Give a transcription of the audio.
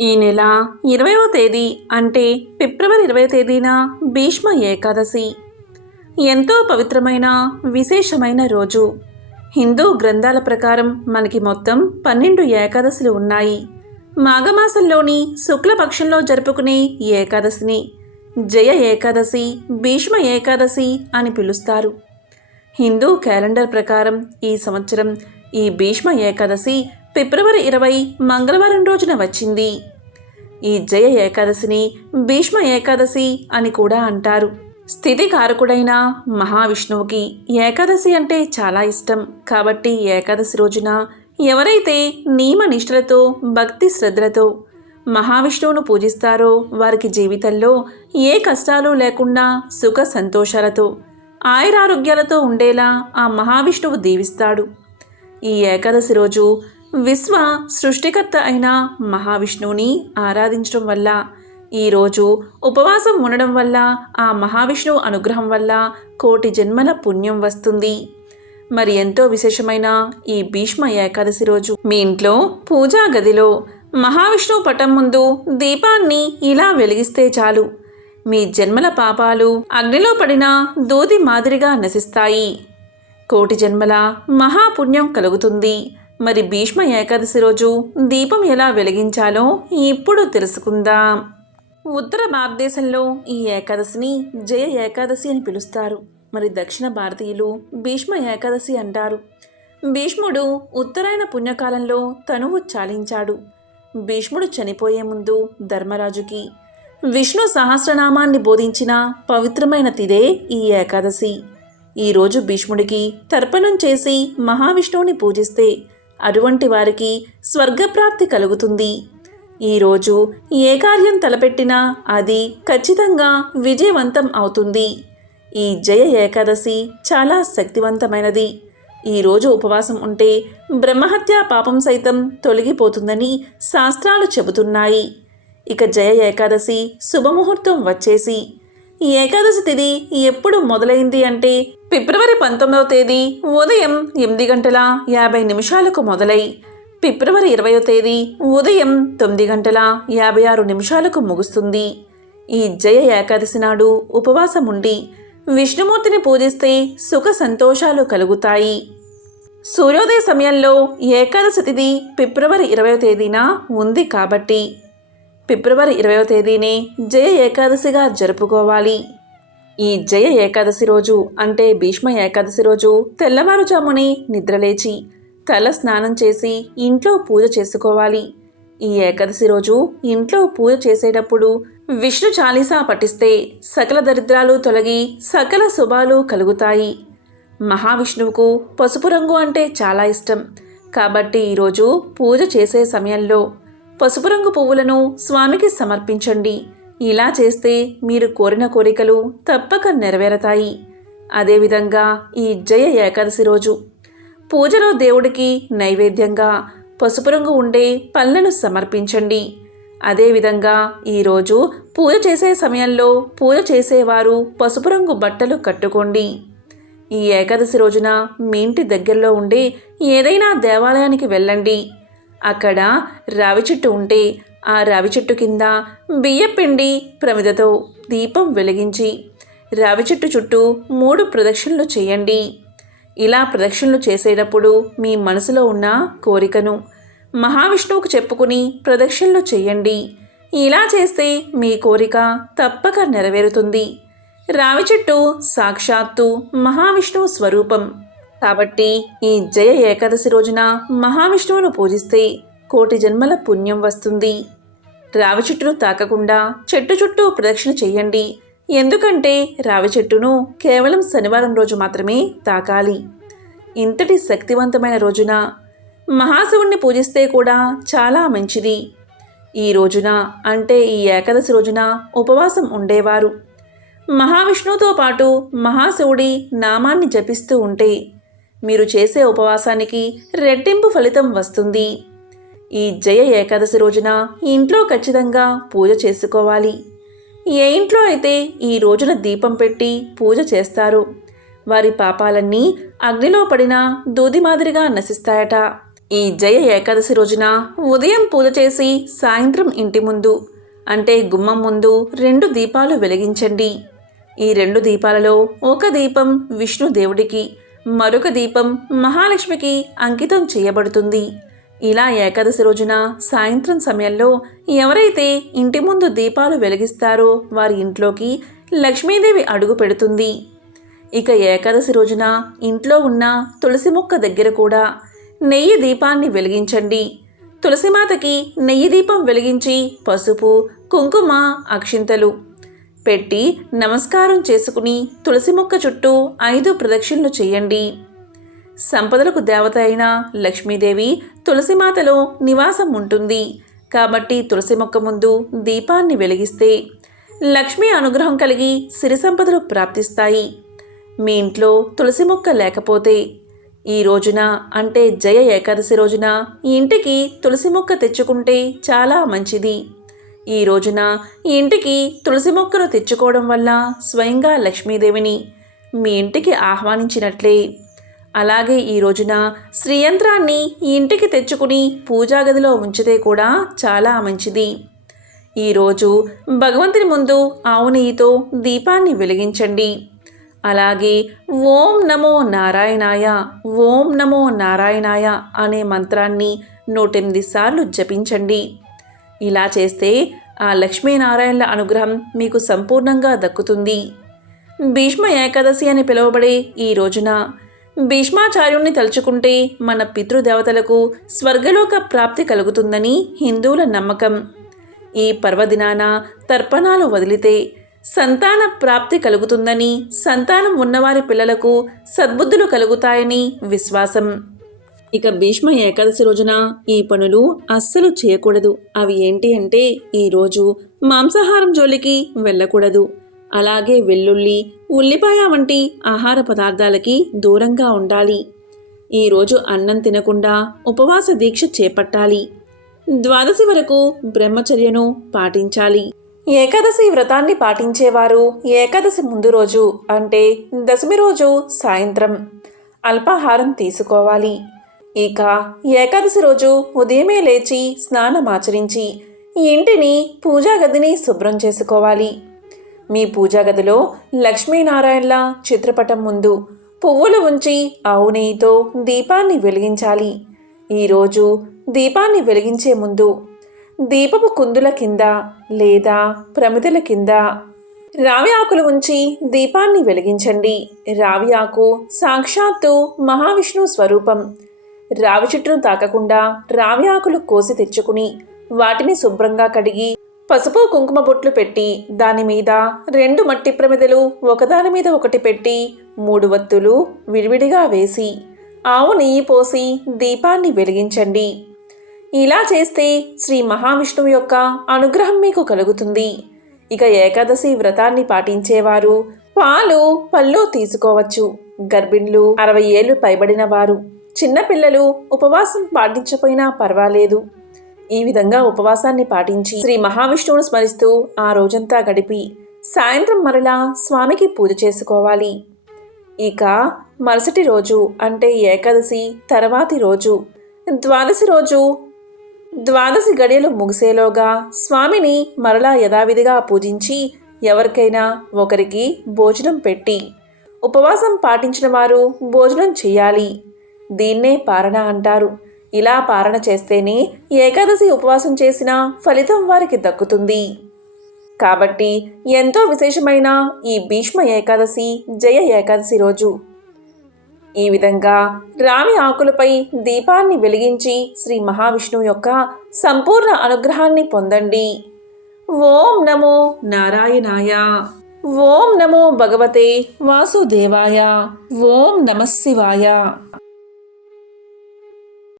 ఈ నెల ఇరవైవ తేదీ అంటే ఫిబ్రవరి ఇరవై తేదీన భీష్మ ఏకాదశి. ఎంతో పవిత్రమైన విశేషమైన రోజు. హిందూ గ్రంథాల ప్రకారం మనకి మొత్తం పన్నెండు ఏకాదశులు ఉన్నాయి. మాఘమాసంలోని శుక్లపక్షంలో జరుపుకునే ఈ ఏకాదశిని జయ ఏకాదశి భీష్మ ఏకాదశి అని పిలుస్తారు. హిందూ క్యాలెండర్ ప్రకారం ఈ సంవత్సరం ఈ భీష్మ ఏకాదశి ఫిబ్రవరి ఇరవై మంగళవారం రోజున వచ్చింది. ఈ జయ ఏకాదశిని భీష్మ ఏకాదశి అని కూడా అంటారు. స్థితి కారకుడైన మహావిష్ణువుకి ఏకాదశి అంటే చాలా ఇష్టం. కాబట్టి ఏకాదశి రోజున ఎవరైతే నియమ నిష్ఠలతో భక్తి శ్రద్ధలతో మహావిష్ణువును పూజిస్తారో వారికి జీవితంలో ఏ కష్టాలు లేకుండా సుఖ సంతోషాలతో ఆయురారోగ్యాలతో ఉండేలా ఆ మహావిష్ణువు దీవిస్తాడు. ఈ ఏకాదశి రోజు విశ్వ సృష్టికర్త అయిన మహావిష్ణువుని ఆరాధించడం వల్ల ఈరోజు ఉపవాసం ఉండడం వల్ల ఆ మహావిష్ణువు అనుగ్రహం వల్ల కోటి జన్మల పుణ్యం వస్తుంది. మరి ఎంతో విశేషమైన ఈ భీష్మ ఏకాదశి రోజు మీ ఇంట్లో పూజా గదిలో మహావిష్ణువు పటం ముందు దీపాన్ని ఇలా వెలిగిస్తే చాలు. మీ జన్మల పాపాలు అగ్నిలో పడిన దూది మాదిరిగా నశిస్తాయి. కోటి జన్మల మహాపుణ్యం కలుగుతుంది. మరి భీష్మ ఏకాదశి రోజు దీపం ఎలా వెలిగించాలో ఇప్పుడు తెలుసుకుందాం. ఉత్తర భారతదేశంలో ఈ ఏకాదశిని జయ ఏకాదశి అని పిలుస్తారు. మరి దక్షిణ భారతీయులు భీష్మ ఏకాదశి అంటారు. భీష్ముడు ఉత్తరాయణ పుణ్యకాలంలో తనువు చాలించాడు. భీష్ముడు చనిపోయే ముందు ధర్మరాజుకి విష్ణు సహస్రనామాన్ని బోధించిన పవిత్రమైన తిదే ఈ ఏకాదశి. ఈరోజు భీష్ముడికి తర్పణం చేసి మహావిష్ణువుని పూజిస్తే అటువంటి వారికి స్వర్గప్రాప్తి కలుగుతుంది. ఈరోజు ఏ కార్యం తలపెట్టినా అది ఖచ్చితంగా విజయవంతం అవుతుంది. ఈ జయ ఏకాదశి చాలా శక్తివంతమైనది. ఈరోజు ఉపవాసం ఉంటే బ్రహ్మహత్య పాపం సైతం తొలగిపోతుందని శాస్త్రాలు చెబుతున్నాయి. ఇక జయ ఏకాదశి శుభముహూర్తం వచ్చేసి ఈ ఏకాదశి తిథి ఎప్పుడు మొదలైంది అంటే ఫిబ్రవరి పంతొమ్మిదవ తేదీ ఉదయం ఎనిమిది గంటల యాభై నిమిషాలకు మొదలై ఫిబ్రవరి ఇరవయో తేదీ ఉదయం తొమ్మిది గంటల యాభై ఆరు నిమిషాలకు ముగుస్తుంది. ఈ జయ ఏకాదశి నాడు ఉపవాసం ఉండి విష్ణుమూర్తిని పూజిస్తే సుఖ సంతోషాలు కలుగుతాయి. సూర్యోదయ సమయంలో ఏకాదశి తిథి ఫిబ్రవరి ఇరవయో తేదీన ఉంది కాబట్టి ఫిబ్రవరి ఇరవయో తేదీనే జయ ఏకాదశిగా జరుపుకోవాలి. ఈ జయ ఏకాదశి రోజు అంటే భీష్మ ఏకాదశి రోజు తెల్లవారుజాముని నిద్రలేచి తల స్నానం చేసి ఇంట్లో పూజ చేసుకోవాలి. ఈ ఏకాదశి రోజు ఇంట్లో పూజ చేసేటప్పుడు విష్ణు చాలీసా పఠిస్తే సకల దరిద్రాలు తొలగి సకల శుభాలు కలుగుతాయి. మహావిష్ణువుకు పసుపు రంగు అంటే చాలా ఇష్టం. కాబట్టి ఈరోజు పూజ చేసే సమయంలో పసుపు రంగు పువ్వులను స్వామికి సమర్పించండి. ఇలా చేస్తే మీరు కోరిన కోరికలు తప్పక నెరవేరతాయి. అదేవిధంగా ఈ జయ ఏకాదశి రోజు పూజలో దేవుడికి నైవేద్యంగా పసుపు రంగు ఉండే పళ్ళను సమర్పించండి. అదేవిధంగా ఈరోజు పూజ చేసే సమయంలో పూజ చేసేవారు పసుపు రంగు బట్టలు కట్టుకోండి. ఈ ఏకాదశి రోజున మీ ఇంటి దగ్గరలో ఉండే ఏదైనా దేవాలయానికి వెళ్ళండి. అక్కడ రావి చెట్టు ఉంటే ఆ రావి చెట్టు కింద బియ్యపిండి ప్రమిదతో దీపం వెలిగించి రావి చెట్టు చుట్టూ మూడు ప్రదక్షిణలు చేయండి. ఇలా ప్రదక్షిణలు చేసేటప్పుడు మీ మనసులో ఉన్న కోరికను మహావిష్ణువుకు చెప్పుకుని ప్రదక్షిణలు చేయండి. ఇలా చేస్తే మీ కోరిక తప్పక నెరవేరుతుంది. రావి చెట్టు సాక్షాత్తు మహావిష్ణువు స్వరూపం. కాబట్టి ఈ జయ ఏకాదశి రోజున మహావిష్ణువును పూజిస్తే కోటి జన్మల పుణ్యం వస్తుంది. రావి చెట్టును తాకకుండా చెట్టు చుట్టూ ప్రదక్షిణ చేయండి. ఎందుకంటే రావి చెట్టును కేవలం శనివారం రోజు మాత్రమే తాకాలి. ఇంతటి శక్తివంతమైన రోజున మహాశివుణ్ణి పూజిస్తే కూడా చాలా మంచిది. ఈ రోజున అంటే ఈ ఏకాదశి రోజున ఉపవాసం ఉండేవారు. మహావిష్ణువుతో పాటు మహాశివుడి నామాన్ని జపిస్తూ ఉంటే మీరు చేసే ఉపవాసానికి రెట్టింపు ఫలితం వస్తుంది. ఈ జయ ఏకాదశి రోజున ఇంట్లో ఖచ్చితంగా పూజ చేసుకోవాలి. ఏ ఇంట్లో అయితే ఈ రోజున దీపం పెట్టి పూజ చేస్తారు వారి పాపాలన్నీ అగ్నిలో పడిన దూది మాదిరిగా నశిస్తాయట. ఈ జయ ఏకాదశి రోజున ఉదయం పూజ చేసి సాయంత్రం ఇంటి ముందు అంటే గుమ్మం ముందు రెండు దీపాలు వెలిగించండి. ఈ రెండు దీపాలలో ఒక దీపం విష్ణు దేవుడికి మరొక దీపం మహాలక్ష్మికి అంకితం చేయబడుతుంది. ఇలా ఏకాదశి రోజున సాయంత్రం సమయంలో ఎవరైతే ఇంటి ముందు దీపాలు వెలిగిస్తారో వారి ఇంట్లోకి లక్ష్మీదేవి అడుగు పెడుతుంది. ఇక ఏకాదశి రోజున ఇంట్లో ఉన్న తులసి మొక్క దగ్గర కూడా నెయ్యి దీపాన్ని వెలిగించండి. తులసిమాతకి నెయ్యి దీపం వెలిగించి పసుపు కుంకుమ అక్షింతలు పెట్టి నమస్కారం చేసుకుని తులసి మొక్క చుట్టూ ఐదు ప్రదక్షిణలు చేయండి. సంపదలకు దేవత అయిన లక్ష్మీదేవి తులసిమాతలో నివాసం ఉంటుంది. కాబట్టి తులసి మొక్క ముందు దీపాన్ని వెలిగిస్తే లక్ష్మీ అనుగ్రహం కలిగి సిరి సంపదలు ప్రాప్తిస్తాయి. మీ ఇంట్లో తులసి మొక్క లేకపోతే ఈ రోజున అంటే జయ ఏకాదశి రోజున ఇంటికి తులసి మొక్క తెచ్చుకుంటే చాలా మంచిది. ఈ రోజున ఈ ఇంటికి తులసి మొక్కను తెచ్చుకోవడం వల్ల స్వయంగా లక్ష్మీదేవిని మీ ఇంటికి ఆహ్వానించినట్లే. అలాగే ఈ రోజున శ్రీయంత్రాన్ని ఈ ఇంటికి తెచ్చుకుని పూజా గదిలో ఉంచితే కూడా చాలా మంచిది. ఈరోజు భగవంతుని ముందు ఆవు నెయ్యితో దీపాన్ని వెలిగించండి. అలాగే ఓం నమో నారాయణాయ ఓం నమో నారాయణాయ అనే మంత్రాన్ని నూటెనిమిది సార్లు జపించండి. ఇలా చేస్తే ఆ లక్ష్మీనారాయణల అనుగ్రహం మీకు సంపూర్ణంగా దక్కుతుంది. భీష్మ ఏకాదశి అని పిలువబడే ఈ రోజున భీష్మాచార్యుణ్ణి తలుచుకుంటే మన పితృదేవతలకు స్వర్గలోక ప్రాప్తి కలుగుతుందని హిందువుల నమ్మకం. ఈ పర్వదినాన తర్పణాలు వదిలితే సంతాన ప్రాప్తి కలుగుతుందని సంతానం ఉన్నవారి పిల్లలకు సద్బుద్ధులు కలుగుతాయని విశ్వాసం. ఇక భీష్మ ఏకాదశి రోజున ఈ పనులు అస్సలు చేయకూడదు. అవి ఏంటి అంటే ఈరోజు మాంసాహారం జోలికి వెళ్ళకూడదు. అలాగే వెల్లుల్లి ఉల్లిపాయ వంటి ఆహార పదార్థాలకి దూరంగా ఉండాలి. ఈరోజు అన్నం తినకుండా ఉపవాస దీక్ష చేపట్టాలి. ద్వాదశి వరకు బ్రహ్మచర్యను పాటించాలి. ఏకాదశి వ్రతాన్ని పాటించేవారు ఏకాదశి ముందు రోజు అంటే దశమి రోజు సాయంత్రం. అల్పాహారం తీసుకోవాలి. ఇక ఏకాదశి రోజు ఉదయమే లేచి స్నానమాచరించి ఇంటిని పూజా గదిని శుభ్రం చేసుకోవాలి. మీ పూజాగదిలో లక్ష్మీనారాయణల చిత్రపటం ముందు పువ్వులు ఉంచి ఆవు నెయ్యితో దీపాన్ని వెలిగించాలి. ఈరోజు దీపాన్ని వెలిగించే ముందు దీపపు కుందుల కింద లేదా ప్రమిదల కింద రావి ఆకులు ఉంచి దీపాన్ని వెలిగించండి. రావి ఆకు సాక్షాత్తు మహావిష్ణు స్వరూపం. రావి చెట్టును తాకకుండా రావి ఆకులు కోసి తెచ్చుకుని వాటిని శుభ్రంగా కడిగి పసుపు కుంకుమ బొట్లు పెట్టి దాని మీద రెండు మట్టి ప్రమిదలు ఒకదాని మీద ఒకటి పెట్టి మూడు వత్తులు విడివిడిగా వేసి ఆవు నెయ్యి పోసి దీపాన్ని వెలిగించండి. ఇలా చేస్తే శ్రీ మహావిష్ణువు యొక్క అనుగ్రహం మీకు కలుగుతుంది. ఇక ఏకాదశి వ్రతాన్ని పాటించేవారు పాలు పళ్ళు తీసుకోవచ్చు. గర్భిణులు అరవై ఏళ్ళు పైబడిన వారు చిన్నపిల్లలు ఉపవాసం పాటించకపోయినా పర్వాలేదు. ఈ విధంగా ఉపవాసాన్ని పాటించి శ్రీ మహావిష్ణువును స్మరిస్తూ ఆ రోజంతా గడిపి సాయంత్రం మరలా స్వామికి పూజ చేసుకోవాలి. ఇక మరుసటి రోజు అంటే ఏకాదశి తర్వాతి రోజు ద్వాదశి రోజు ద్వాదశి గడియలు ముగిసేలోగా స్వామిని మరలా యథావిధిగా పూజించి ఎవరికైనా ఒకరికి భోజనం పెట్టి ఉపవాసం పాటించిన వారు భోజనం చేయాలి. దీన్నే పారణ అంటారు. ఇలా పారణ చేస్తేనే ఏకాదశి ఉపవాసం చేసిన ఫలితం వారికి దక్కుతుంది. కాబట్టి ఎంతో విశేషమైన ఈ భీష్మ ఏకాదశి జయ ఏకాదశి రోజు. ఈ విధంగా రావి ఆకులపై దీపాన్ని వెలిగించి శ్రీ మహావిష్ణువు యొక్క సంపూర్ణ అనుగ్రహాన్ని పొందండి. ఓం నమో నారాయణాయ. ఓం నమో భగవతే వాసుదేవాయ. ఓం నమశివాయ